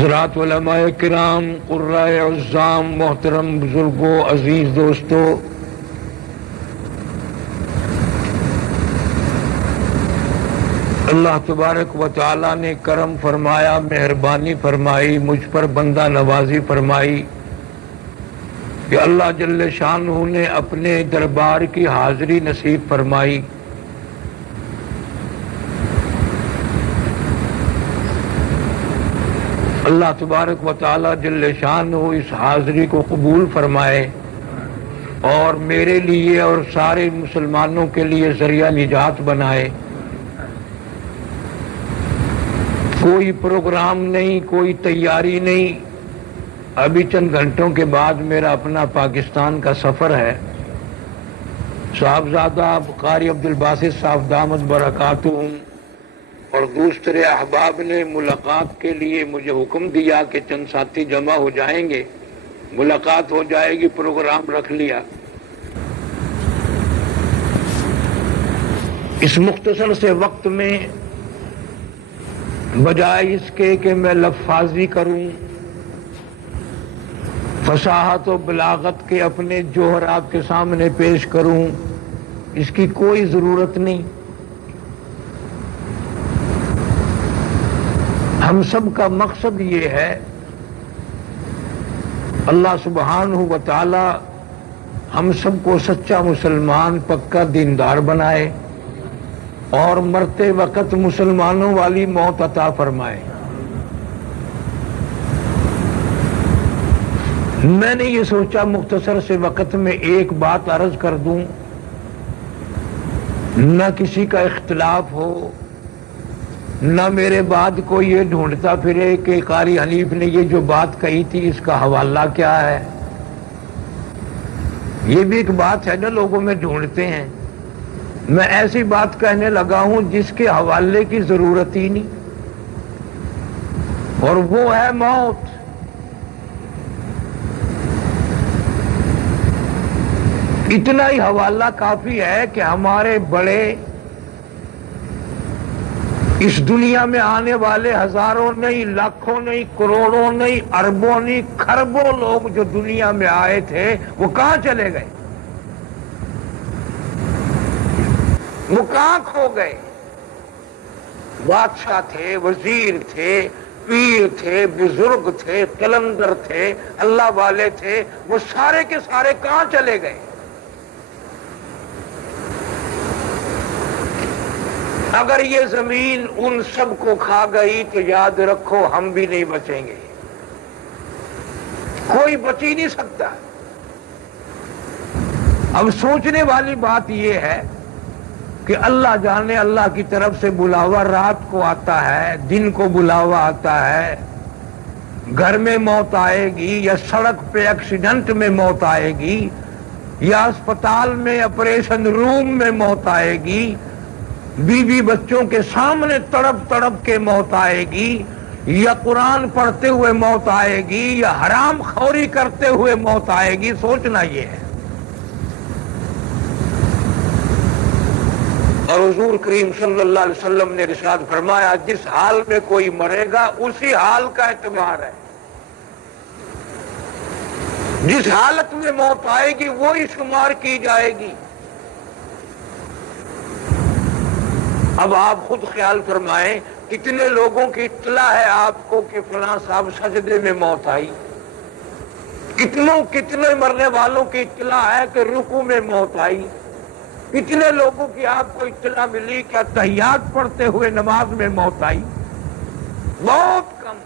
حضرات علماء کرام، قرائے عظام، محترم بزرگوں، عزیز دوستو، اللہ تبارک و تعالی نے کرم فرمایا، مہربانی فرمائی، مجھ پر بندہ نوازی فرمائی کہ اللہ جل شانہ نے اپنے دربار کی حاضری نصیب فرمائی۔ اللہ تبارک و تعالی جل شانہ اس حاضری کو قبول فرمائے اور میرے لیے اور سارے مسلمانوں کے لیے ذریعہ نجات بنائے۔ کوئی پروگرام نہیں، کوئی تیاری نہیں، ابھی چند گھنٹوں کے بعد میرا اپنا پاکستان کا سفر ہے۔ صاحبزادہ قاری عبدالباسط صاحب دامت برکاتہم اور دوسرے احباب نے ملاقات کے لیے مجھے حکم دیا کہ چند ساتھی جمع ہو جائیں گے، ملاقات ہو جائے گی، پروگرام رکھ لیا۔ اس مختصر سے وقت میں بجائے اس کے کہ میں لفاظی کروں، فصاحت و بلاغت کے اپنے جوہر آپ کے سامنے پیش کروں، اس کی کوئی ضرورت نہیں۔ ہم سب کا مقصد یہ ہے اللہ سبحانہ و تعالی ہم سب کو سچا مسلمان، پکا دیندار بنائے اور مرتے وقت مسلمانوں والی موت عطا فرمائے۔ میں نے یہ سوچا مختصر سے وقت میں ایک بات عرض کر دوں، نہ کسی کا اختلاف ہو، نہ میرے بعد کوئی یہ ڈھونڈتا پھرے کہ قاری حنیف نے یہ جو بات کہی تھی اس کا حوالہ کیا ہے۔ یہ بھی ایک بات ہے نا، لوگوں میں ڈھونڈتے ہیں۔ میں ایسی بات کہنے لگا ہوں جس کے حوالے کی ضرورت ہی نہیں، اور وہ ہے موت۔ اتنا ہی حوالہ کافی ہے کہ ہمارے بڑے اس دنیا میں آنے والے ہزاروں نہیں، لاکھوں نہیں، کروڑوں نہیں، اربوں نہیں، کھربوں لوگ جو دنیا میں آئے تھے وہ کہاں چلے گئے؟ وہ کہاں کھو گئے؟ بادشاہ تھے، وزیر تھے، پیر تھے، بزرگ تھے، قلندر تھے، اللہ والے تھے، وہ سارے کے سارے کہاں چلے گئے؟ اگر یہ زمین ان سب کو کھا گئی تو یاد رکھو ہم بھی نہیں بچیں گے، کوئی بچ ہی نہیں سکتا۔ اب سوچنے والی بات یہ ہے کہ اللہ جانے، اللہ کی طرف سے بلاوا رات کو آتا ہے، دن کو بلاوا آتا ہے، گھر میں موت آئے گی یا سڑک پہ ایکسیڈنٹ میں موت آئے گی یا اسپتال میں آپریشن روم میں موت آئے گی، بیوی بچوں کے سامنے تڑپ تڑپ کے موت آئے گی، یا قرآن پڑھتے ہوئے موت آئے گی، یا حرام خوری کرتے ہوئے موت آئے گی۔ سوچنا یہ ہے۔ اور حضور کریم صلی اللہ علیہ وسلم نے ارشاد فرمایا جس حال میں کوئی مرے گا اسی حال کا اعتبار ہے۔ جس حالت میں موت آئے گی وہی شمار کی جائے گی۔ اب آپ خود خیال فرمائیں کتنے لوگوں کی اطلاع ہے آپ کو کہ فلاں صاحب سجدے میں موت آئی، کتنے مرنے والوں کی اطلاع ہے کہ رکوع میں موت آئی، کتنے لوگوں کی آپ کو اطلاع ملی کہ تحیات پڑھتے ہوئے نماز میں موت آئی؟ بہت کم۔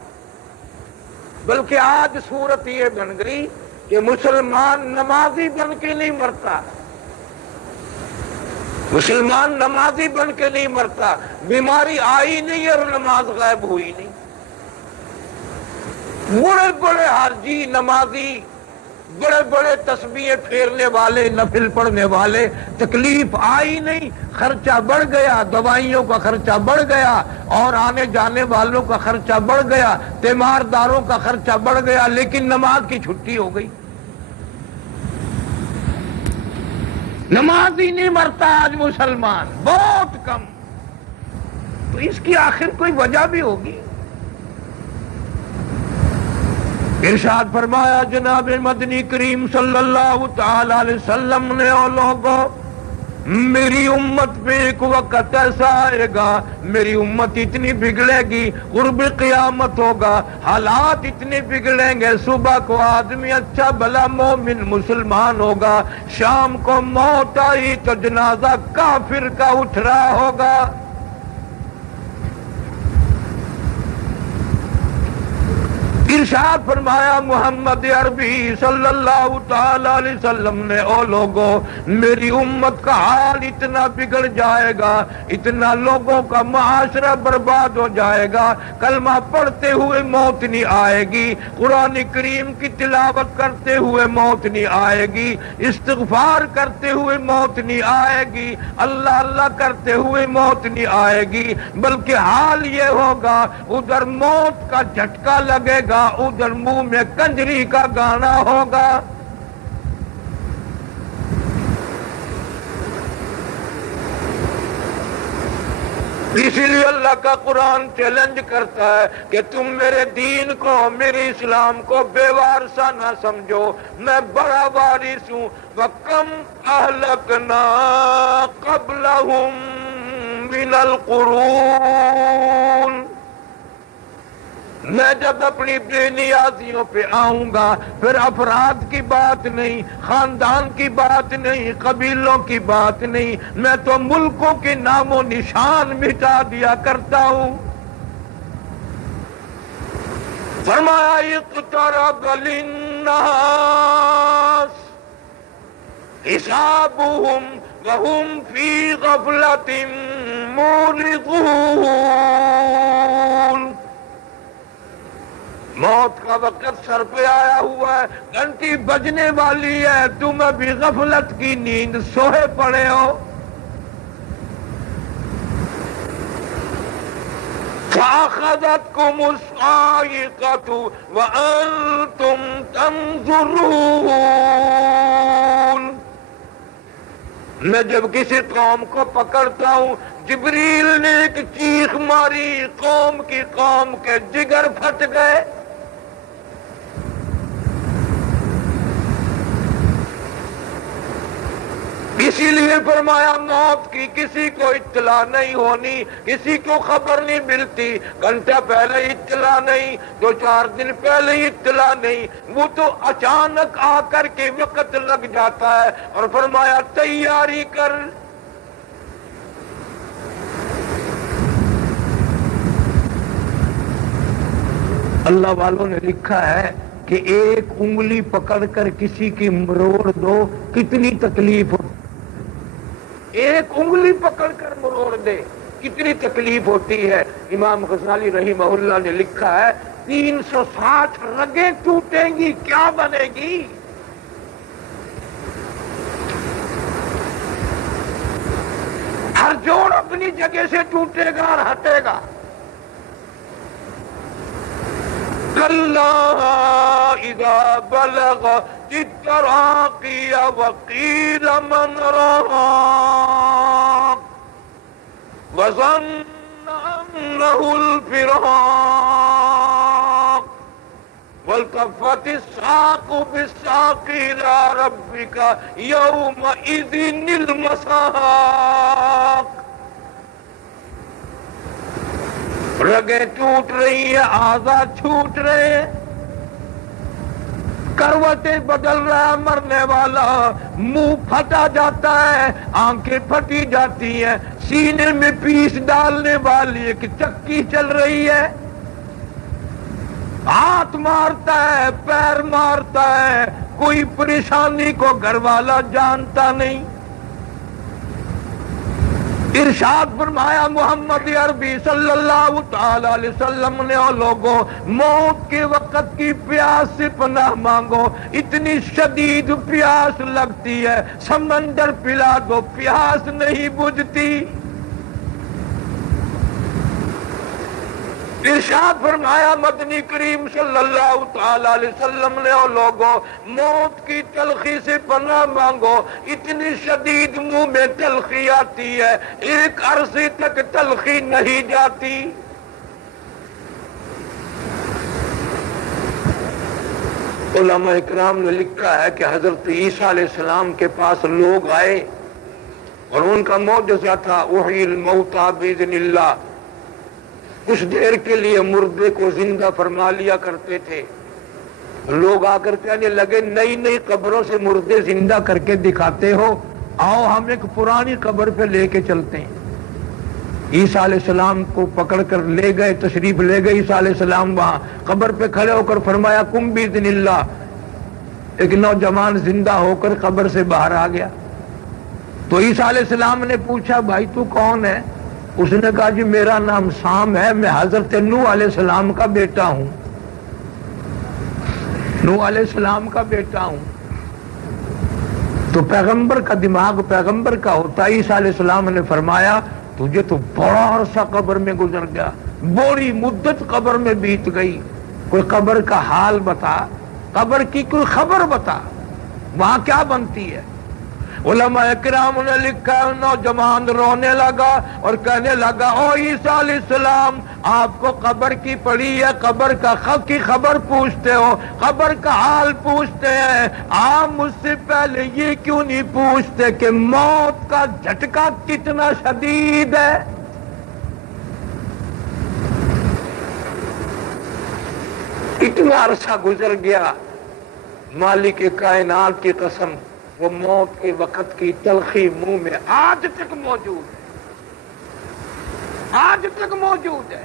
بلکہ آج صورت یہ بن گئی کہ مسلمان نمازی بن کے نہیں مرتا، مسلمان نمازی بن کے نہیں مرتا، بیماری آئی نہیں اور نماز غائب ہوئی نہیں۔ بڑے بڑے حاجی نمازی، بڑے بڑے تسبیح پھیرنے والے، نفل پڑھنے والے، تکلیف آئی نہیں، خرچہ بڑھ گیا، دوائیوں کا خرچہ بڑھ گیا اور آنے جانے والوں کا خرچہ بڑھ گیا، تیمارداروں کا خرچہ بڑھ گیا، لیکن نماز کی چھٹی ہو گئی۔ نماز ہی نہیں مرتا آج مسلمان، بہت کم۔ تو اس کی آخر کوئی وجہ بھی ہوگی۔ ارشاد فرمایا جناب مدنی کریم صلی اللہ تعالی علیہ وسلم نے، او لوگوں، میری امت پہ ایک وقت ایسا آئے گا، میری امت اتنی بگڑے گی، قرب قیامت ہوگا، حالات اتنے بگڑیں گے، صبح کو آدمی اچھا بھلا مومن مسلمان ہوگا، شام کو موت آئی تو جنازہ کافر کا اٹھ رہا ہوگا۔ ارشاد فرمایا محمد عربی صلی اللہ تعالی علیہ وسلم نے، او لوگوں، میری امت کا حال اتنا بگڑ جائے گا، اتنا لوگوں کا معاشرہ برباد ہو جائے گا، کلمہ پڑھتے ہوئے موت نہیں آئے گی، قرآن کریم کی تلاوت کرتے ہوئے موت نہیں آئے گی، استغفار کرتے ہوئے موت نہیں آئے گی، اللہ اللہ کرتے ہوئے موت نہیں آئے گی، بلکہ حال یہ ہوگا، ادھر موت کا جھٹکا لگے گا، ادھر منہ میں کنجری کا گانا ہوگا۔ اسی لیے اللہ کا قرآن چیلنج کرتا ہے کہ تم میرے دین کو، میرے اسلام کو بے وارثہ نہ سمجھو، میں بڑا وارث ہوں۔ وَكَمْ أَهْلَكْنَا قَبْلَهُمْ مِنَ الْقُرُونِ، میں جب اپنی بے نیازیوں پہ آؤں گا، پھر افراد کی بات نہیں، خاندان کی بات نہیں، قبیلوں کی بات نہیں، میں تو ملکوں کے نام و نشان مٹا دیا کرتا ہوں۔ فرمایا اقترب للناس حسابهم وهم في غفلة معرضون، موت کا وقت سر پہ آیا ہوا ہے، گھنٹی بجنے والی ہے، تم ابھی غفلت کی نیند سوئے پڑے ہو۔ فَأَخَذَتْكُمُ الصَّاعِقَةُ وَأَنْتُمْ تَنْظُرُونَ، میں جب کسی قوم کو پکڑتا ہوں، جبریل نے ایک چیخ ماری، قوم کے جگر پھٹ گئے۔ اسی لیے فرمایا موت کی کسی کو اطلاع نہیں ہونی، کسی کو خبر نہیں ملتی، گھنٹہ پہلے اطلاع نہیں، 2-4 دن پہلے اطلاع نہیں، وہ تو اچانک آ کر کے وقت لگ جاتا ہے۔ اور فرمایا تیاری کر۔ اللہ والوں نے لکھا ہے کہ ایک انگلی پکڑ کر کسی کی مروڑ دو، کتنی تکلیف ہو، ایک انگلی پکڑ کر مروڑ دے کتنی تکلیف ہوتی ہے۔ امام غزالی رحمہ اللہ نے لکھا ہے 360 رگیں ٹوٹیں گی، کیا بنے گی؟ ہر جوڑ اپنی جگہ سے ٹوٹے گا اور ہٹے گا۔ كَلَّا إِذَا بَلَغَتِ التَّرَاقِيَ وَقِيلَ مَنْ رَاقٍ وَظَنَّ أَنَّهُ الْفِرَاقُ وَالْتَفَّتِ السَّاقُ بِالسَّاقِ إِلَى رَبِّكَ يَوْمَئِذٍ الْمَسَاقُ، رگیں ٹوٹ رہی ہیں، اعضاء چھوٹ رہے ہیں، کروٹیں بدل رہا ہے مرنے والا، منہ پھٹا جاتا ہے، آنکھیں پھٹی جاتی ہیں، سینے میں پیس ڈالنے والی ایک چکی چل رہی ہے، ہاتھ مارتا ہے، پیر مارتا ہے، کوئی پریشانی کو گھر والا جانتا نہیں۔ ارشاد فرمایا محمد عربی صلی اللہ تعالی علیہ وسلم نے، او لوگوں، موت کے وقت کی پیاس سے پناہ مانگو، اتنی شدید پیاس لگتی ہے، سمندر پلا دو پیاس نہیں بجھتی۔ ارشاد فرمایا مدنی کریم صلی اللہ تعالی علیہ وسلم نے، او لوگوں، موت کی تلخی سے پناہ مانگو، اتنی شدید منہ میں تلخی آتی ہے، ایک عرصے تک تلخی نہیں جاتی۔ علماء اکرام نے لکھا ہے کہ حضرت عیسیٰ علیہ السلام کے پاس لوگ آئے اور ان کا معجزہ تھا احیی الموتى باذن اللہ، کچھ دیر کے لیے مردے کو زندہ فرما لیا کرتے تھے۔ لوگ آ کر کہنے لگے نئی نئی قبروں سے مردے زندہ کر کے دکھاتے ہو، آؤ ہم ایک پرانی قبر پہ لے کے چلتے ہیں۔ عیسیٰ علیہ السلام کو پکڑ کر لے گئے، تشریف لے گئے عیسیٰ علیہ السلام، وہاں قبر پہ کھڑے ہو کر فرمایا قم باذن اللہ۔ ایک نوجوان زندہ ہو کر قبر سے باہر آ گیا تو عیسیٰ علیہ السلام نے پوچھا بھائی تو کون ہے؟ اس نے کہا جی میرا نام سام ہے، میں حضرت نوح علیہ السلام کا بیٹا ہوں، نوح علیہ السلام کا بیٹا ہوں۔ تو پیغمبر کا دماغ پیغمبر کا ہوتا ہے۔ عیسیٰ علیہ السلام نے فرمایا تجھے تو بڑا عرصہ قبر میں گزر گیا، بڑی مدت قبر میں بیت گئی، کوئی قبر کا حال بتا، قبر کی کوئی خبر بتا، وہاں کیا بنتی ہے؟ علماء اکرام نے لکھا ہے نوجوان رونے لگا اور کہنے لگا او عیسیٰ علیہ السلام آپ کو قبر کی پڑی ہے، قبر کی خبر پوچھتے ہو، قبر کا حال پوچھتے ہیں، آپ مجھ سے پہلے یہ کیوں نہیں پوچھتے کہ موت کا جھٹکا کتنا شدید ہے؟ اتنا عرصہ گزر گیا، مالک کائنات کی قسم وہ موت کے وقت کی تلخی منہ میں آج تک موجود ہے، آج تک موجود ہے۔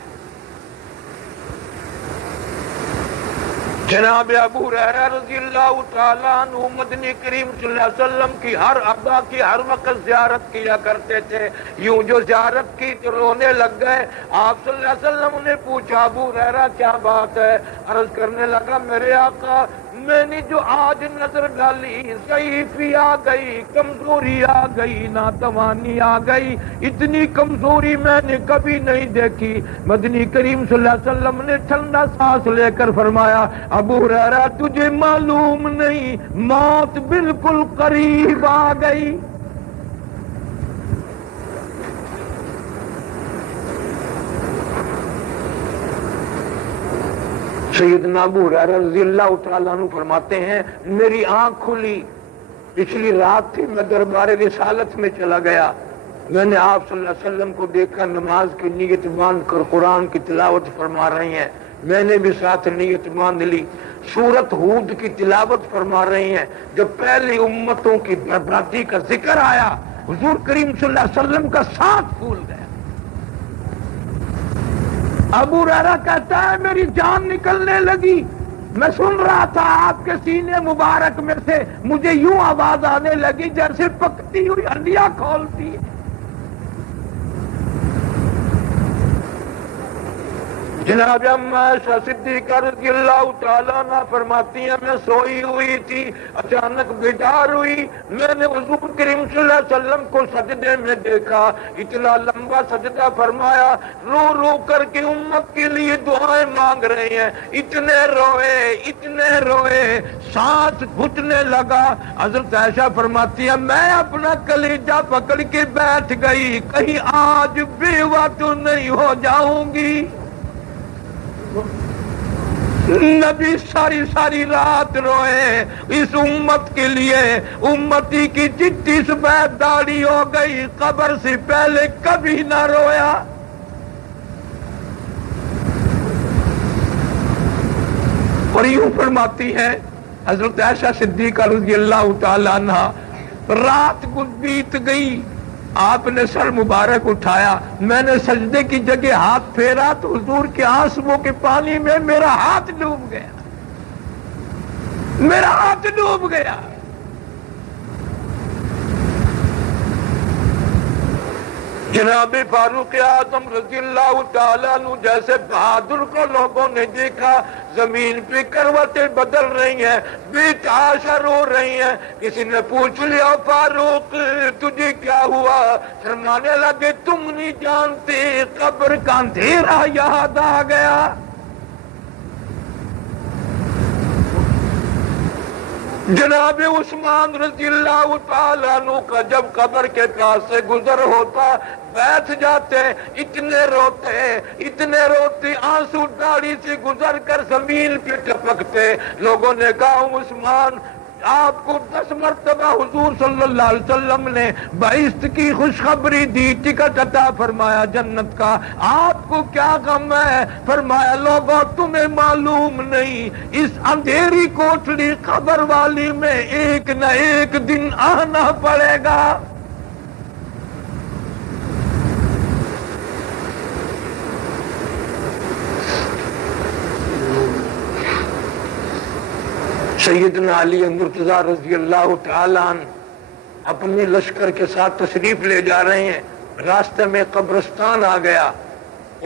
جناب ابو ہریرہ رضی اللہ تعالیٰ عنہ مدنی کریم صلی اللہ علیہ وسلم کی ہر ادا کی ہر وقت زیارت کیا کرتے تھے، یوں جو زیارت کی تو رونے لگ گئے۔ آپ صلی اللہ علیہ وسلم نے پوچھا ابو ہریرہ کیا بات ہے؟ عرض کرنے لگا میرے آقا میں نے جو آج نظر ڈالی ضعیفی آ گئی، کمزوری آ گئی، ناتوانی آ گئی، اتنی کمزوری میں نے کبھی نہیں دیکھی۔ مدنی کریم صلی اللہ علیہ وسلم نے ٹھنڈا سانس لے کر فرمایا ابو ہریرہ تجھے معلوم نہیں موت بالکل قریب آ گئی۔ سیدنا ابو ہریرہ رضی اللہ تعالیٰ عنہ فرماتے ہیں میری آنکھ کھلی، پچھلی رات تھی میں دربار رسالت میں چلا گیا، میں نے آپ صلی اللہ علیہ وسلم کو دیکھا نماز کی نیت باندھ کر قرآن کی تلاوت فرما رہی ہیں، میں نے بھی ساتھ نیت باندھ لی، سورت ہود کی تلاوت فرما رہی ہیں۔ جب پہلی امتوں کی بربادی کا ذکر آیا حضور کریم صلی اللہ علیہ وسلم کا ساتھ پھول گیا۔ ابو ہریرہ کہتا ہے میری جان نکلنے لگی، میں سن رہا تھا آپ کے سینے مبارک میں سے مجھے یوں آواز آنے لگی جیسے پکتی ہوئی ہڈیاں کھولتی ہے۔ جناب عائشہ صدیقہ رضی اللہ تعالیٰ عنہ فرماتی ہیں میں سوئی ہوئی تھی، اچانک بیدار ہوئی، میں نے حضور کریم صلی اللہ علیہ وسلم کو سجدے میں دیکھا، اتنا لمبا سجدہ فرمایا، رو رو کر کے امت کے لیے دعائیں مانگ رہے ہیں، اتنے روئے سانس گھٹنے لگا۔ حضرت عائشہ فرماتی ہے میں اپنا کلیجہ پکڑ کے بیٹھ گئی، کہیں آج بیوہ تو نہیں ہو جاؤں گی۔ نبی ساری رات روئے اس امت کے لیے، امتی کی جتنی سفید داڑھی ہو گئی قبر سے پہلے کبھی نہ رویا۔ اور یوں فرماتی ہے حضرت عائشہ صدیقہ رضی اللہ تعالیٰ عنہ رات بیت گئی، آپ نے سر مبارک اٹھایا، میں نے سجدے کی جگہ ہاتھ پھیرا تو حضور کے آنسوؤں کے پانی میں میرا ہاتھ ڈوب گیا، میرا ہاتھ ڈوب گیا۔ جناب فاروق اعظم رضی اللہ تعالیٰ عنہ جیسے بہادر کو لوگوں نے دیکھا زمین پہ کروٹیں بدل رہی ہیں، بے تحاشا رو رہی ہیں، کسی نے پوچھ لیا فاروق تجھے کیا ہوا؟ فرمانے لگے تم نہیں جانتے قبر کا اندھیرا یاد آ گیا۔ جناب عثمان رضی اللہ تعالیٰ عنہ کا جب قبر کے پاس سے گزر ہوتا بیٹھ جاتے، اتنے روتے آنسو داڑھی سے گزر کر زمین پہ ٹپکتے۔ لوگوں نے کہا عثمان آپ کو 10 مرتبہ حضور صلی اللہ علیہ وسلم نے بہشت کی خوشخبری دی، ٹکٹ عطا فرمایا جنت کا، آپ کو کیا غم ہے؟ فرمایا لوگوں تمہیں معلوم نہیں، اس اندھیری کوٹڑی قبر والی میں ایک نہ ایک دن آنا پڑے گا۔ سیدنا علی مرتضی رضی اللہ تعالیٰ عنہ اپنے لشکر کے ساتھ تشریف لے جا رہے ہیں، راستے میں قبرستان آ گیا،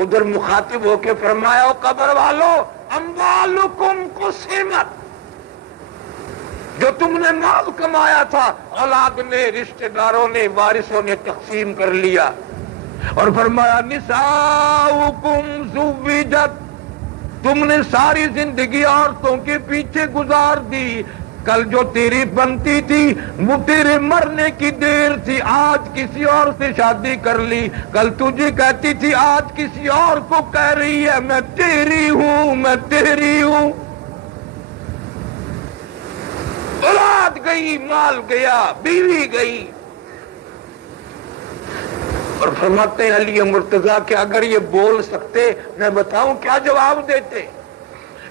ادھر مخاطب ہو کے فرمایا قبر والو اموالکم قسمت، جو تم نے مال کمایا تھا اولاد نے، رشتہ داروں نے، وارثوں نے تقسیم کر لیا، اور فرمایا نساؤکم زوجت، تم نے ساری زندگی عورتوں کے پیچھے گزار دی، کل جو تیری بنتی تھی وہ تیرے مرنے کی دیر تھی، آج کسی اور سے شادی کر لی، کل تجھے کہتی تھی آج کسی اور کو کہہ رہی ہے میں تیری ہوں، میں تیری ہوں۔ اولاد گئی، مال گیا، بیوی گئی، اور فرماتے ہیں علی مرتضیٰ کہ اگر یہ بول سکتے میں بتاؤں کیا جواب دیتے؟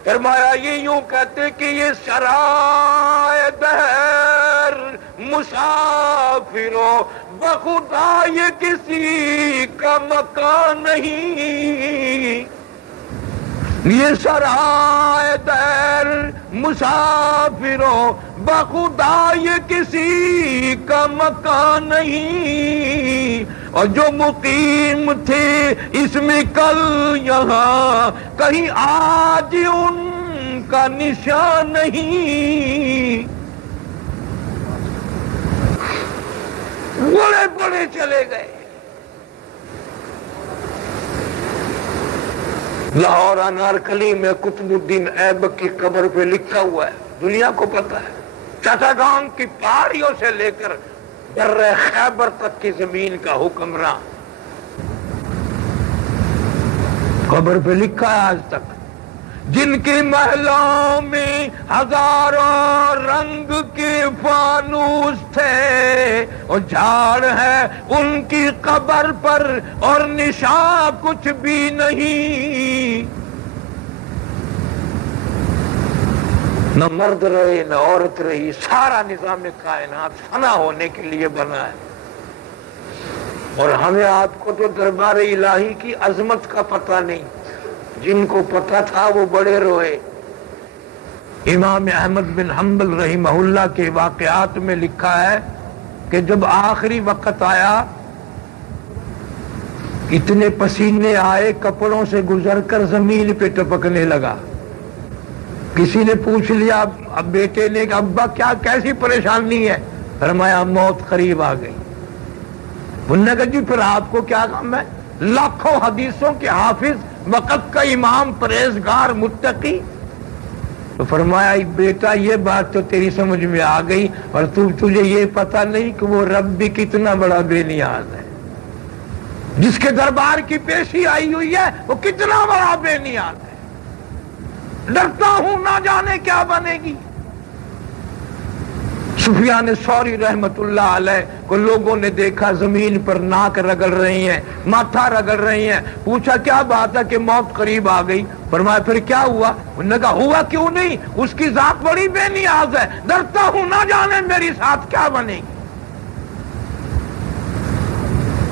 فرمایا یہ یوں کہتے کہ یہ سرائے دہر مسافروں بخدا یہ کسی کا مکان نہیں، یہ سرائے دہر مسافروں بخدا یہ کسی کا مکان نہیں، اور جو مقیم تھے اس میں کل یہاں کہیں آج ان کا نشان نہیں، بڑے بڑے چلے گئے۔ لاہور انارکلی میں قطب الدین ایبک کی قبر پہ لکھا ہوا ہے، دنیا کو پتا ہے، چٹاگان کی پہاڑیوں سے لے کر در خیبر تک کی زمین کا حکمراں، قبر پہ لکھا ہے آج تک، جن کے محلوں میں ہزاروں رنگ کے فانوس تھے، اور جھاڑ ہے ان کی قبر پر اور نشان کچھ بھی نہیں، نہ مرد رہے نہ عورت رہی، سارا نظام کائنات فنا ہونے کے لیے بنا ہے۔ اور ہمیں آپ کو تو دربار الہی کی عظمت کا پتہ نہیں، جن کو پتہ تھا وہ بڑے روئے۔ امام احمد بن حنبل رحمہ اللہ کے واقعات میں لکھا ہے کہ جب آخری وقت آیا اتنے پسینے آئے کپڑوں سے گزر کر زمین پہ ٹپکنے لگا، کسی نے پوچھ لیا اب بیٹے نے کہ ابا کیا کیسی پریشانی ہے؟ فرمایا موت قریب آ گئی۔ انہوں نے کہا جی پھر آپ کو کیا کام ہے؟ لاکھوں حدیثوں کے حافظ، وقت کا امام، پرہیزگار، متقی۔ تو فرمایا بیٹا یہ بات تو تیری سمجھ میں آ گئی، اور تجھے یہ پتہ نہیں کہ وہ رب بھی کتنا بڑا بے نیاز ہے، جس کے دربار کی پیشی آئی ہوئی ہے وہ کتنا بڑا بے نیاز ہے، ڈرتا ہوں نہ جانے کیا بنے گی۔ سفیان ثوری رحمت اللہ علیہ کو لوگوں نے دیکھا زمین پر ناک رگڑ رہی ہیں، ماتھا رگڑ رہی ہیں، پوچھا کیا بات ہے کہ موت قریب آ گئی؟ فرمایا پھر کیا ہوا؟ انہوں نے کہا ہوا کیوں نہیں، اس کی ذات بڑی بے نیاز ہے، ڈرتا ہوں نہ جانے میری ساتھ کیا بنے گی۔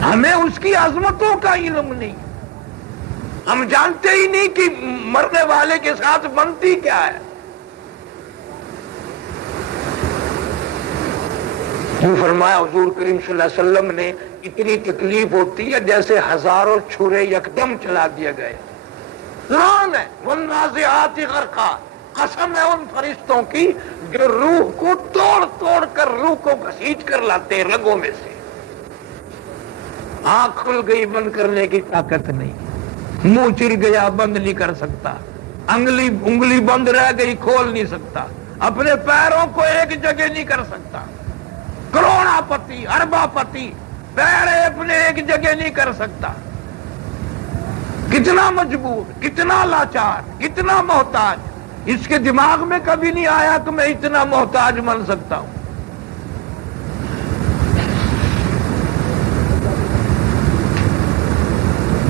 ہمیں اس کی عظمتوں کا علم نہیں، ہم جانتے ہی نہیں کہ مرنے والے کے ساتھ بنتی کیا ہے۔ وہ فرمایا حضور کریم صلی اللہ علیہ وسلم نے اتنی تکلیف ہوتی ہے جیسے ہزاروں چھرے یکدم چلا دیا گئے۔ قرآن ہے والنازعات غرقا، قسم ہے ان فرشتوں کی جو روح کو توڑ توڑ کر روح کو گھسیٹ کر لاتے ہیں رگوں میں سے۔ آنکھ کھل گئی بند کرنے کی طاقت نہیں، منہ چر گیا بند نہیں کر سکتا، انگلی بند رہ گئی کھول نہیں سکتا، اپنے پیروں کو ایک جگہ نہیں کر سکتا. کروڑاپتی ارباپتی پیر اپنے ایک جگہ نہیں کر سکتا. کتنا مجبور، کتنا لاچار، کتنا محتاج. اس کے دماغ میں کبھی نہیں آیا کہ میں اتنا محتاج بن سکتا ہوں.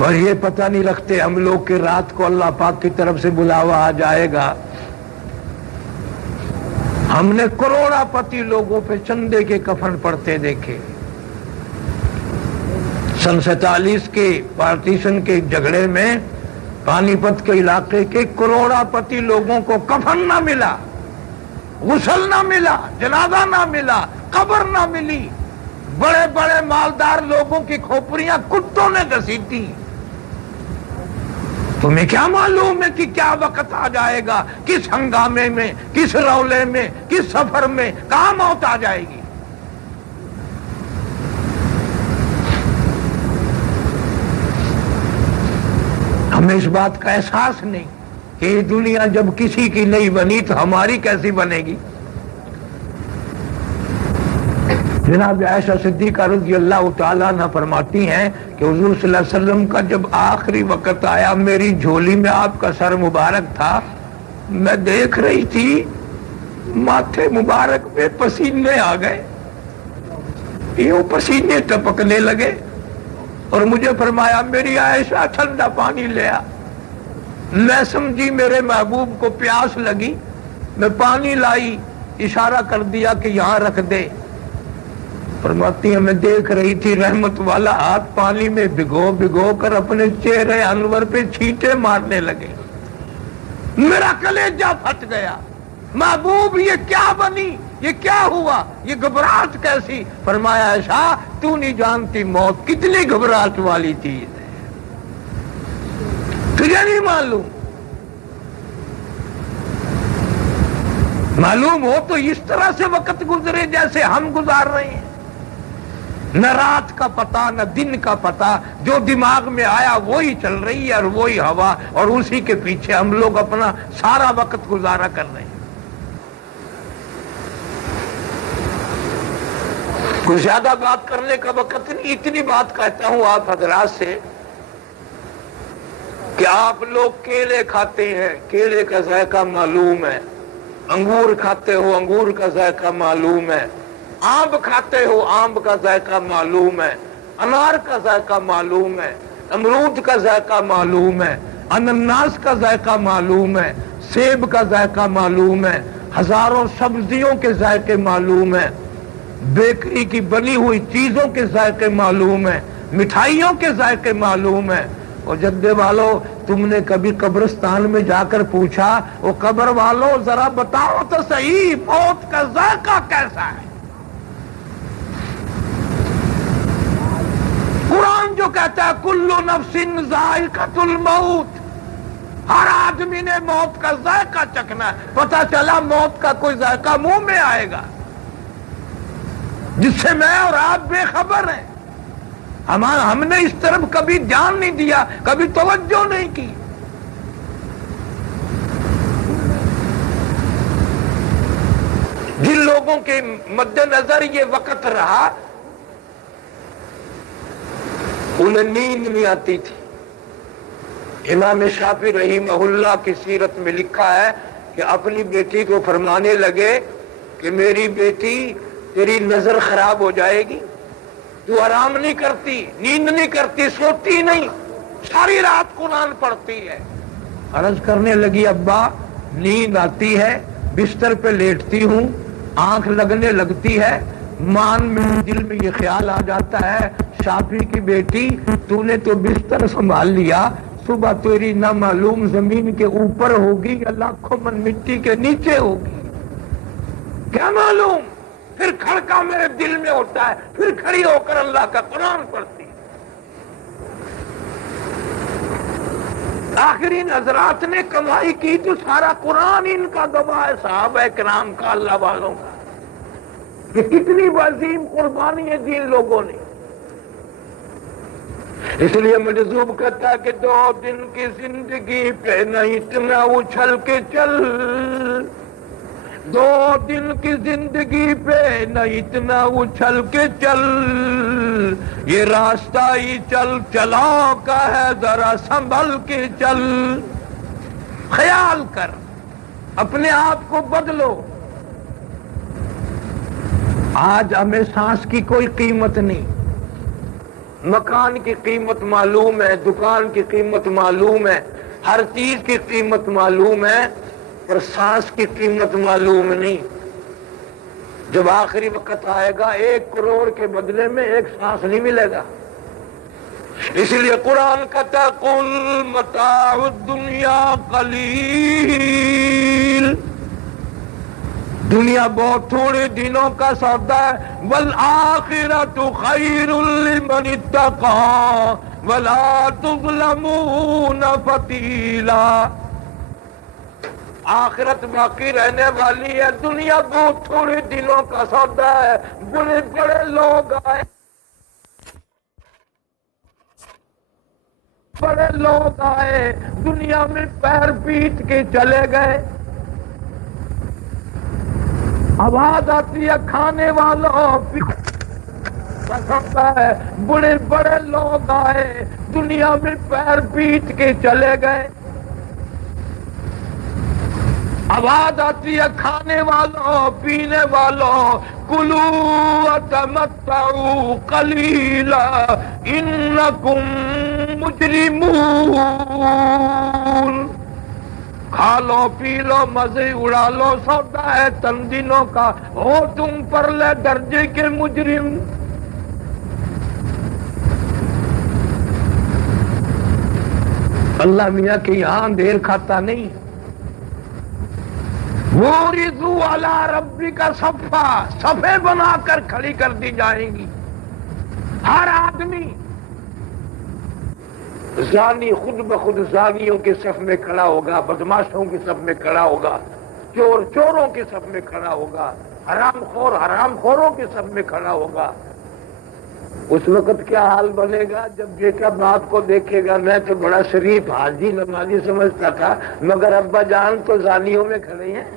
اور یہ پتہ نہیں رکھتے ہم لوگ کہ رات کو اللہ پاک کی طرف سے بلاوا آ جائے گا. ہم نے کروڑاپتی لوگوں پہ چندے کے کفن پڑتے دیکھے. سن 47 کے پارٹیشن کے جھگڑے میں پانی پت کے علاقے کے کروڑاپتی لوگوں کو کفن نہ ملا، غسل نہ ملا، جنازہ نہ ملا، قبر نہ ملی. بڑے بڑے مالدار لوگوں کی کھوپڑیاں کتوں نے گھسیٹی. تمہیں کیا معلوم ہے کہ کیا وقت آ جائے گا، کس ہنگامے میں، کس رولے میں، کس سفر میں کہاں موت آ جائے گی. ہمیں اس بات کا احساس نہیں کہ یہ دنیا جب کسی کی نہیں بنی تو ہماری کیسی بنے گی. جناب عائشہ صدیقہ رضی اللہ تعالیٰ عنہ فرماتی ہیں کہ حضور صلی اللہ علیہ وسلم کا جب آخری وقت آیا، میری جھولی میں آپ کا سر مبارک تھا. میں دیکھ رہی تھی ماتھے مبارک پہ پسینے آ گئے، یوں پسینے ٹپکنے لگے. اور مجھے فرمایا میری عائشہ ٹھنڈا پانی لیا. میں سمجھی میرے محبوب کو پیاس لگی. میں پانی لائی، اشارہ کر دیا کہ یہاں رکھ دے. فرماتی ہیں میں دیکھ رہی تھی رحمت والا ہاتھ پانی میں بھگو بھگو کر اپنے چہرے انور پہ چھینٹے مارنے لگے. میرا کلیجہ پھٹ گیا. محبوب یہ کیا بنی، یہ کیا ہوا، یہ گھبراہٹ کیسی؟ فرمایا عائشہ تو نہیں جانتی موت کتنی گھبراہٹ والی چیز ہے، تجھے نہیں معلوم. معلوم ہو تو اس طرح سے وقت گزرے جیسے ہم گزار رہے ہیں. نہ رات کا پتہ نہ دن کا پتہ، جو دماغ میں آیا وہی چل رہی ہے اور وہی ہوا، اور اسی کے پیچھے ہم لوگ اپنا سارا وقت گزارا کر رہے ہیں. کوئی زیادہ بات کرنے کا وقت نہیں. اتنی بات کہتا ہوں آپ حضرات سے کہ آپ لوگ کیلے کھاتے ہیں، کیلے کا ذائقہ معلوم ہے. انگور کھاتے ہو، انگور کا ذائقہ معلوم ہے. آم کھاتے ہو، آم کا ذائقہ معلوم ہے. انار کا ذائقہ معلوم ہے. امرود کا ذائقہ معلوم ہے. انناس کا ذائقہ معلوم ہے. سیب کا ذائقہ معلوم ہے. ہزاروں سبزیوں کے ذائقے معلوم ہیں. بیکری کی بنی ہوئی چیزوں کے ذائقے معلوم ہیں. مٹھائیوں کے ذائقے معلوم ہیں. اور جدے والو تم نے کبھی قبرستان میں جا کر پوچھا وہ قبر والو ذرا بتاؤ تو صحیح موت کا ذائقہ کیسا ہے؟ قرآن جو کہتا ہے کل نفس ذائقۃ الموت، ہر آدمی نے موت کا ذائقہ چکھنا ہے. پتہ چلا موت کا کوئی ذائقہ منہ میں آئے گا جس سے میں اور آپ بے خبر ہیں. ہم نے اس طرف کبھی دھیان نہیں دیا، کبھی توجہ نہیں کی. جن لوگوں کے مد نظر یہ وقت رہا انہیں نیند نہیں آتی تھی. امام شافعی رحمہ اللہ کی سیرت میں لکھا ہے کہ اپنی بیٹی کو فرمانے لگے کہ میری بیٹی تیری نظر خراب ہو جائے گی، تو آرام نہیں کرتی، نیند نہیں کرتی، سوتی نہیں، ساری رات قرآن پڑھتی ہے. عرض کرنے لگی ابا نیند آتی ہے، بستر پہ لیٹتی ہوں، آنکھ لگنے لگتی ہے، مان میں دل میں یہ خیال آ جاتا ہے شافعی کی بیٹی تو نے تو بستر سنبھال لیا، صبح تیری نہ معلوم زمین کے اوپر ہوگی یا لاکھوں من مٹی کے نیچے ہوگی، کیا معلوم. پھر کھڑکا میرے دل میں ہوتا ہے، پھر کھڑی ہو کر اللہ کا قرآن پڑھتی. آخرین حضرات نے کمائی کی تو سارا قرآن ان کا گواہ ہے، صحابہ کرام کا، اللہ والوں کا، کہ کتنی عظیم قربانی ہے جن لوگوں نے. اس لیے مجذوب کہتا ہے کہ 2 دن کی زندگی پہ نہ اتنا اچھل کے چل، دو دن کی زندگی پہ نہ اتنا اچھل کے چل، یہ راستہ ہی چل چلاؤ کا ہے، ذرا سنبھل کے چل۔ خیال کر، اپنے آپ کو بدلو۔ آج ہمیں سانس کی کوئی قیمت نہیں، مکان کی قیمت معلوم ہے، دکان کی قیمت معلوم ہے، ہر چیز کی قیمت معلوم ہے، پر سانس کی قیمت معلوم نہیں۔ جب آخری وقت آئے گا 1 کروڑ کے بدلے میں 1 سانس نہیں ملے گا۔ اس لیے قرآن کہتا ہے قل متاع الدنیا قلیل، دنیا بہت تھوڑے دنوں کا سودا ہے، والآخرۃ خیر لمن اتقى ولا تظلمون فتیلا۔ آخرت باقی رہنے والی ہے، دنیا بہت تھوڑے دنوں کا سودا ہے۔ بڑے بڑے لوگ آئے، بڑے لوگ آئے، دنیا میں پیر پیٹ کے چلے گئے۔ آواز آتی ہے کھانے والوں، ہے بڑے بڑے لوگ آئے، دنیا میں پیر پیٹ کے چلے گئے۔ آواز آتی ہے کھانے والوں، پینے والوں، کلوا وتمتعوا قلیلا انکم مجرمون۔ کھا لو پی لو مزے اڑا لو، سودا ہے چند دنوں کا، ہو تم پرلے درجے کے مجرم۔ اللہ میاں کے یہاں دیر کھاتا نہیں۔ وَعُرِضُوا عَلَىٰ رَبِّكَ صَفًّا، صفیں بنا کر کھڑی کر دی جائیں گی۔ ہر آدمی زانی خود بخود زانیوں کے صف میں کھڑا ہوگا، بدماشوں کے صف میں کھڑا ہوگا، چور چوروں کے صف میں کھڑا ہوگا، حرام خور حرام خوروں کے صف میں کھڑا ہوگا۔ اس وقت کیا حال بنے گا جب بیٹا باپ کو دیکھے گا، میں تو بڑا شریف حاجی نمازی سمجھتا تھا، مگر ابا جان تو زانیوں میں کھڑے ہیں۔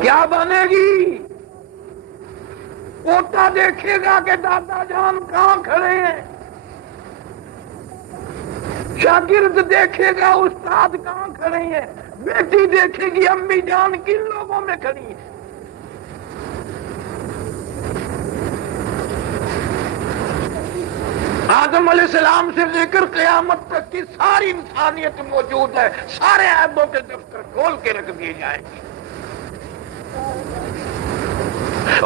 کیا بنے گی؟ پوتا دیکھے گا کہ دادا جان کہاں کھڑے ہیں، شاگرد دیکھے گا استاد کہاں کھڑے ہیں، بیٹی دیکھے گی امی جان کن لوگوں میں کھڑی ہیں۔ آدم علیہ السلام سے لے کر قیامت تک کی ساری انسانیت موجود ہے، سارے عیبوں کے دفتر کھول کے رکھ دیے جائیں گے،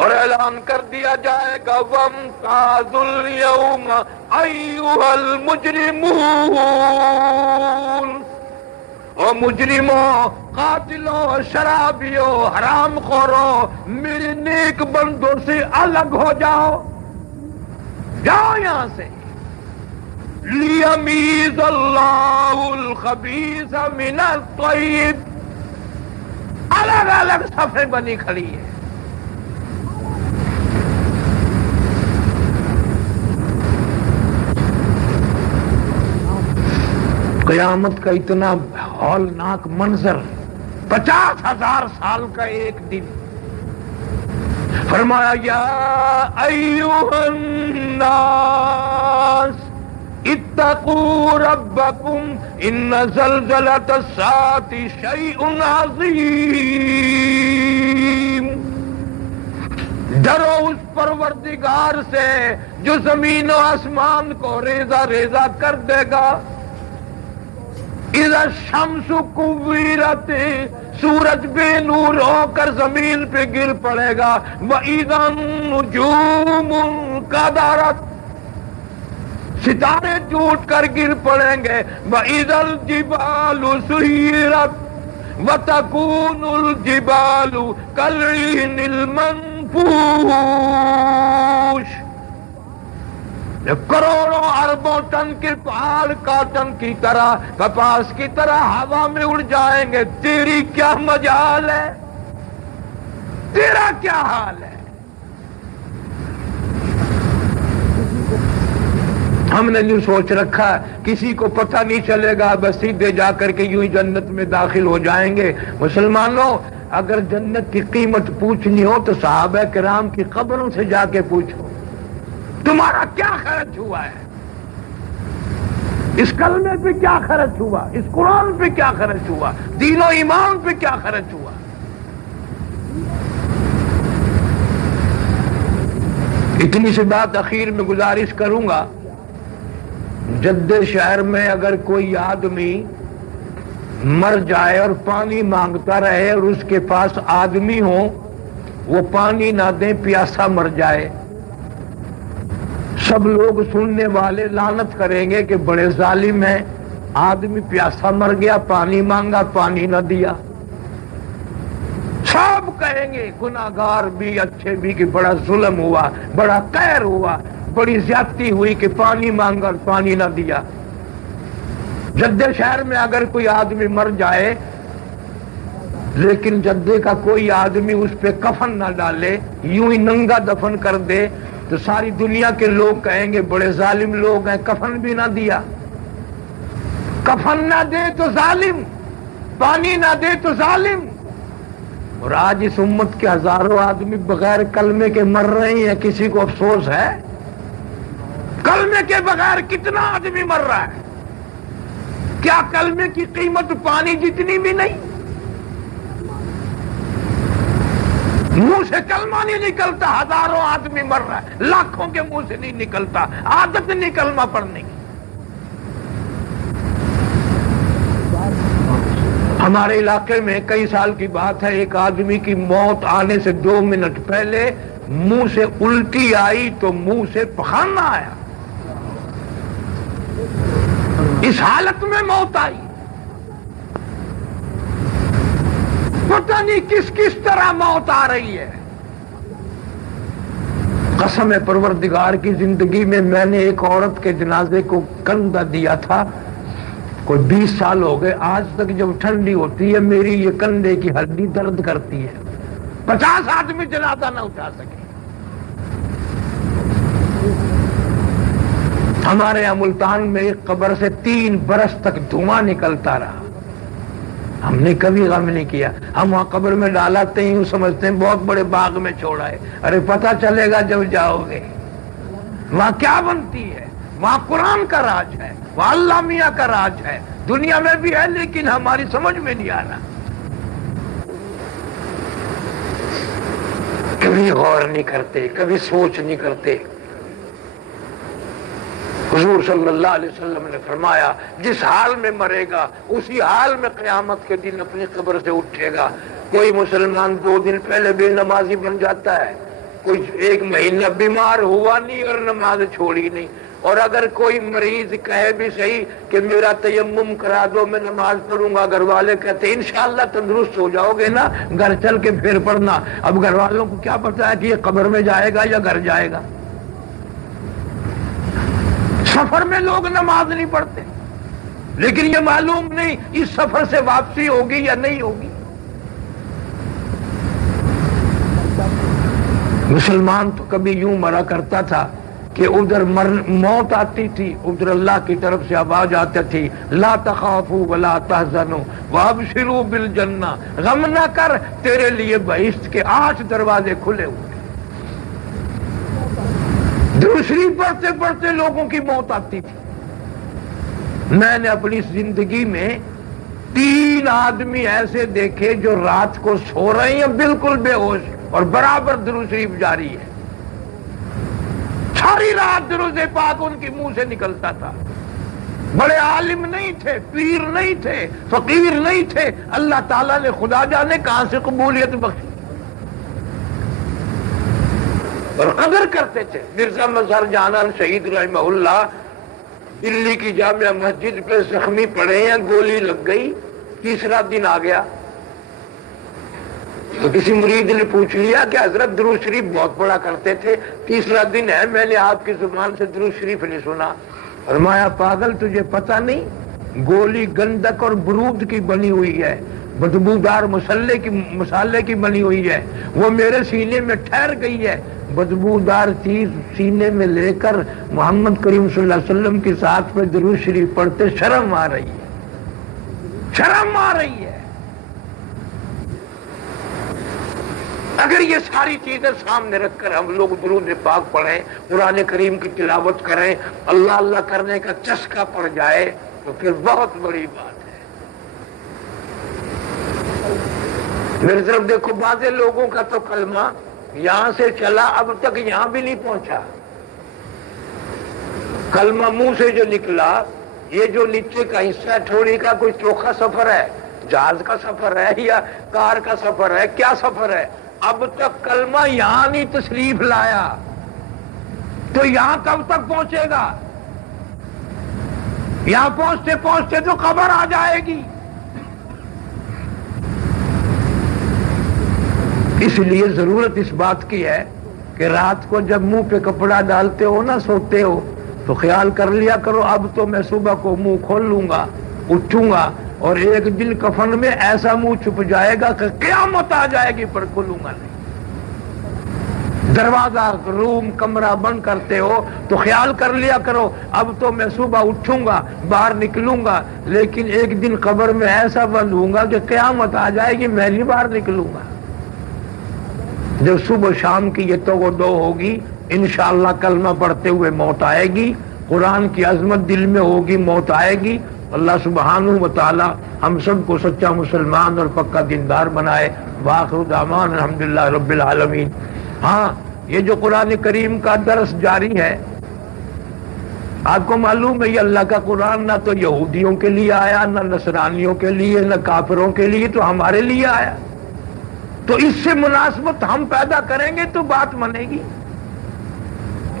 اور اعلان کر دیا جائے گا وَامْتَازُوا الْيَوْمَ أَيُّهَا الْمُجْرِمُونَ۔ او مجرموں، قاتلوں، شرابیوں، حرام خوروں، میرے نیک بندوں سے الگ ہو جاؤ، جاؤ یہاں سے۔ لِيَمِيزَ اللَّهُ الْخَبِيثَ مِنَ الطَّيِّبِ، الگ الگ صفیں بنی کھڑی ہیں۔ قیامت کا اتنا ہولناک منظر، 50,000 سال کا ایک دن۔ فرمایا یا ایھا الناس اتقوا ربکم ان زلزلۃ الساعۃ شیء عظیم۔ ڈرو اس پروردگار سے جو زمین و آسمان کو ریزہ ریزہ کر دے گا۔ اذا الشمس کورت، سورج بے نور ہو کر زمین پہ گر پڑے گا۔ وَإِذَا النُّجُومُ انْكَدَرَتْ، ستارے ٹوٹ کر گر پڑیں گے۔ وَإِذَا الْجِبَالُ سُيِّرَتْ وَتَكُونُ الْجِبَالُ كَالْعِهْنِ الْمَنفُوشِ۔ جب کروڑوں اربوں ٹن کے پہاڑ کاٹن کی طرح، کپاس کی طرح ہوا میں اڑ جائیں گے، تیری کیا مجال ہے، تیرا کیا حال ہے؟ ہم نے جو سوچ رکھا کسی کو پتہ نہیں چلے گا، بس سیدھے جا کر کے یوں ہی جنت میں داخل ہو جائیں گے۔ مسلمانوں، اگر جنت کی قیمت پوچھنی ہو تو صحابہ کرام کی قبروں سے جا کے پوچھو تمہارا کیا خرچ ہوا ہے، اس کلمے پہ کیا خرچ ہوا، اس قرآن پہ کیا خرچ ہوا، دین و ایمان پہ کیا خرچ ہوا۔ اتنی سی بات اخیر میں گزارش کروں گا، جدہ شہر میں اگر کوئی آدمی مر جائے اور پانی مانگتا رہے اور اس کے پاس آدمی ہو وہ پانی نہ دیں، پیاسا مر جائے، سب لوگ سننے والے لعنت کریں گے کہ بڑے ظالم ہیں، آدمی پیاسا مر گیا، پانی مانگا پانی نہ دیا۔ سب کہیں گے گناہگار بھی اچھے بھی کہ بڑا ظلم ہوا، بڑا قہر ہوا، بڑی زیادتی ہوئی کہ پانی مانگا اور پانی نہ دیا۔ جدہ شہر میں اگر کوئی آدمی مر جائے لیکن جدے کا کوئی آدمی اس پہ کفن نہ ڈالے، یوں ہی ننگا دفن کر دے، تو ساری دنیا کے لوگ کہیں گے بڑے ظالم لوگ ہیں، کفن بھی نہ دیا۔ کفن نہ دے تو ظالم، پانی نہ دے تو ظالم۔ اور آج اس امت کے ہزاروں آدمی بغیر کلمے کے مر رہے ہیں، کسی کو افسوس ہے؟ کلمے کے بغیر کتنا آدمی مر رہا ہے؟ کیا کلمے کی قیمت پانی جتنی بھی نہیں؟ منہ سے کلمہ نہیں نکلتا، ہزاروں آدمی مر رہا ہے، لاکھوں کے منہ سے نہیں نکلتا، عادت نہیں کلمہ پڑھنے کی۔ ہمارے علاقے میں کئی سال کی بات ہے، ایک آدمی کی موت آنے سے 2 منٹ پہلے منہ سے الٹی آئی تو منہ سے پخانہ آیا، اس حالت میں موت آئی۔ پتہ نہیں کس کس طرح موت آ رہی ہے۔ قسم پروردگار کی، زندگی میں نے ایک عورت کے جنازے کو کندھا دیا تھا، کوئی 20 سال ہو گئے، آج تک جب ٹھنڈی ہوتی ہے میری یہ کندھے کی ہڈی درد کرتی ہے، 50 آدمی جنازہ نہ اٹھا سکے۔ ہمارے یہاں ملتان میں ایک قبر سے 3 برس تک دھواں نکلتا رہا، ہم نے کبھی غم نہیں کیا، ہم وہاں قبر میں ڈالاتے ہی سمجھتے ہیں بہت بڑے باغ میں چھوڑا ہے، ارے پتہ چلے گا جب جاؤ گے وہاں کیا بنتی ہے، وہاں قرآن کا راج ہے، وہاں اللہ میاں کا راج ہے، دنیا میں بھی ہے لیکن ہماری سمجھ میں نہیں آ رہا، کبھی غور نہیں کرتے، کبھی سوچ نہیں کرتے۔ حضور صلی اللہ علیہ وسلم نے فرمایا جس حال میں مرے گا اسی حال میں قیامت کے دن اپنی قبر سے اٹھے گا۔ کوئی مسلمان 2 دن پہلے بے نمازی بن جاتا ہے، کوئی 1 مہینہ بیمار ہوا نہیں اور نماز چھوڑی نہیں، اور اگر کوئی مریض کہے بھی صحیح کہ میرا تیمم کرا دو میں نماز پڑھوں گا، گھر والے کہتے ہیں انشاءاللہ تندرست ہو جاؤ گے نا، گھر چل کے پھر پڑھنا۔ اب گھر والوں کو کیا پتا ہے کہ یہ قبر میں جائے گا یا گھر جائے گا؟ سفر میں لوگ نماز نہیں پڑھتے، لیکن یہ معلوم نہیں اس سفر سے واپسی ہوگی یا نہیں ہوگی۔ مسلمان تو کبھی یوں مرا کرتا تھا کہ ادھر موت آتی تھی، ادھر اللہ کی طرف سے آواز آتی تھی لا تخافوا ولا تحزنوا وابشروا بالجنہ، غم نہ کر تیرے لیے بہشت کے 8 دروازے کھلے ہوئے۔ دوسری پڑھتے پڑھتے لوگوں کی موت آتی تھی۔ میں نے اپنی زندگی میں 3 آدمی ایسے دیکھے جو رات کو سو رہے ہیں بالکل بے ہوش اور برابر درود شریف جاری ہے، ساری رات درود پاک ان کے منہ سے نکلتا تھا۔ بڑے عالم نہیں تھے، پیر نہیں تھے، فقیر نہیں تھے، اللہ تعالیٰ نے خدا جانے کہاں سے قبولیت بخشی اور قدر کرتے تھے۔ مرزا مظہر جانان شہید رحمہ اللہ دلی کی جامع مسجد پہ زخمی پڑے ہیں، گولی لگ گئی، 3را دن آ گیا تو کسی مرید نے پوچھ لیا کہ حضرت درود شریف بہت پڑھا کرتے تھے، 3را دن ہے میں نے آپ کی زبان سے درود شریف نہیں سنا۔ فرمایا پاگل تجھے پتہ نہیں گولی گندک اور برود کی بنی ہوئی ہے، بدبودار مسالے کی بنی ہوئی ہے، وہ میرے سینے میں ٹھہر گئی ہے، بدبودار چیز سینے میں لے کر محمد کریم صلی اللہ علیہ وسلم کی ذات پہ درود شریف پڑھتے شرم آ رہی ہے، شرم آ رہی ہے۔ اگر یہ ساری چیزیں سامنے رکھ کر ہم لوگ درود پاک پڑھیں، قرآن کریم کی تلاوت کریں، اللہ اللہ کرنے کا چسکا پڑ جائے تو پھر بہت بڑی بات ہے۔ میری طرف دیکھو، بعض لوگوں کا تو کلمہ یہاں سے چلا اب تک یہاں بھی نہیں پہنچا۔ کلمہ منہ سے جو نکلا، یہ جو نیچے کا حصہ ہے تھوڑی کا، کوئی چوکھا سفر ہے، جہاز کا سفر ہے یا کار کا سفر ہے، کیا سفر ہے؟ اب تک کلمہ یہاں نہیں تشریف لایا تو یہاں کب تک پہنچے گا؟ یہاں پہنچتے پہنچتے تو خبر آ جائے گی۔ اس لیے ضرورت اس بات کی ہے کہ رات کو جب منہ پہ کپڑا ڈالتے ہو نا، سوتے ہو، تو خیال کر لیا کرو اب تو میں صبح کو منہ کھول لوں گا، اٹھوں گا، اور ایک دن کفن میں ایسا منہ چھپ جائے گا کہ قیامت آ جائے گی پر کھولوں گا نہیں۔ دروازہ روم کمرہ بند کرتے ہو تو خیال کر لیا کرو اب تو میں صبح اٹھوں گا، باہر نکلوں گا، لیکن ایک دن قبر میں ایسا بند ہوں گا کہ قیامت آ جائے گی، میں نہیں باہر نکلوں گا۔ جب صبح شام کی یہ تو دو ہوگی، انشاءاللہ کلمہ پڑھتے ہوئے موت آئے گی، قرآن کی عظمت دل میں ہوگی، موت آئے گی۔ اللہ سبحانہ و تعالی ہم سب کو سچا مسلمان اور پکا دیندار بنائے۔ وآخر دعوانا الحمدللہ رب العالمین۔ ہاں، یہ جو قرآن کریم کا درس جاری ہے، آپ کو معلوم ہے یہ اللہ کا قرآن نہ تو یہودیوں کے لیے آیا، نہ نصرانیوں کے لیے، نہ کافروں کے لیے، تو ہمارے لیے آیا۔ تو اس سے مناسبت ہم پیدا کریں گے تو بات بنے گی۔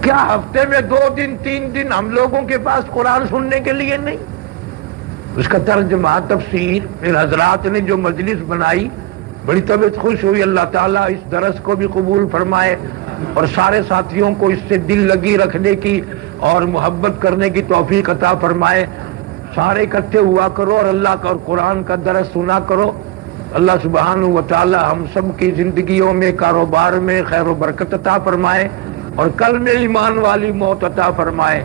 کیا ہفتے میں 2 دن 3 دن ہم لوگوں کے پاس قرآن سننے کے لیے نہیں؟ اس کا ترجمہ تفسیر پھر حضرات نے جو مجلس بنائی، بڑی طبیعت خوش ہوئی۔ اللہ تعالیٰ اس درس کو بھی قبول فرمائے اور سارے ساتھیوں کو اس سے دل لگی رکھنے کی اور محبت کرنے کی توفیق عطا فرمائے۔ سارے اکٹھے ہوا کرو اور اللہ کا اور قرآن کا درس سنا کرو۔ اللہ سبحانہ و تعالی ہم سب کی زندگیوں میں، کاروبار میں خیر و برکت عطا فرمائے اور کل میں ایمان والی موت عطا فرمائے۔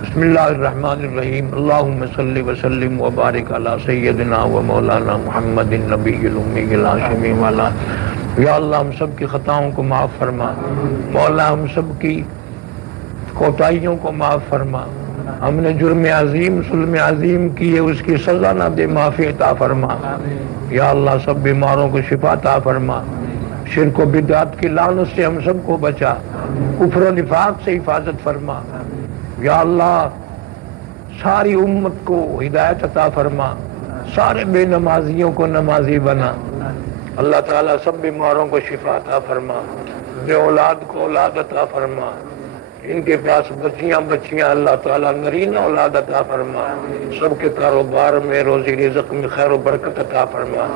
بسم اللہ الرحمن الرحیم۔ اللہم صلی وسلم وبارک علی سیدنا و مولانا محمد النبی الامی الہاشمی والا۔ یا اللہ ہم سب کی خطاؤں کو معاف فرما، مولا ہم سب کی کوتاہیوں کو معاف فرما۔ ہم نے جرم عظیم ظلم عظیم کیے، اس کی سزا نہ دے، معافی عطا فرما۔ یا اللہ سب بیماروں کو شفا عطا فرما، شرک و بدعت کی لعنت سے ہم سب کو بچا، کفر و نفاق سے حفاظت فرما۔ یا اللہ ساری امت کو ہدایت عطا فرما، سارے بے نمازیوں کو نمازی بنا۔ اللہ تعالیٰ سب بیماروں کو شفا عطا فرما، بے اولاد کو اولاد عطا فرما، ان کے پاس بچیاں اللہ تعالیٰ نرینہ اولاد عطا فرما، سب کے کاروبار میں روزی رزق میں خیر و برکت عطا فرما۔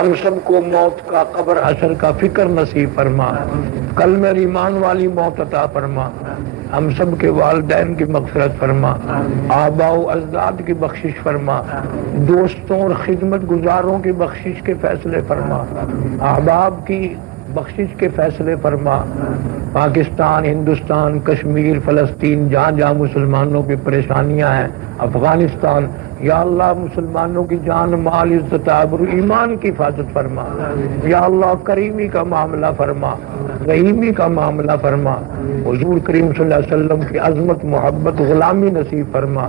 ہم سب کو موت کا قبر حشر کا فکر نصیب فرما، کلمہ ایمان والی موت عطا فرما۔ ہم سب کے والدین کی مغفرت فرما، آباء و اجداد کی بخشش فرما، دوستوں اور خدمت گزاروں کی بخشش کے فیصلے فرما، احباب کی بخشش کے فیصلے فرما۔ پاکستان، ہندوستان، کشمیر، فلسطین، جہاں جہاں مسلمانوں کی پریشانیاں ہیں، افغانستان، یا اللہ مسلمانوں کی جان مال عزت آبرو ایمان کی حفاظت فرما۔ یا اللہ کریمی کا معاملہ فرما، رحیمی کا معاملہ فرما، حضور کریم صلی اللہ علیہ وسلم کی عظمت محبت غلامی نصیب فرما۔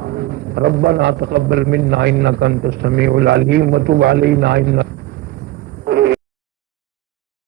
ربنا تقبل منا انک انت السمیع العلیم وتب علینا انک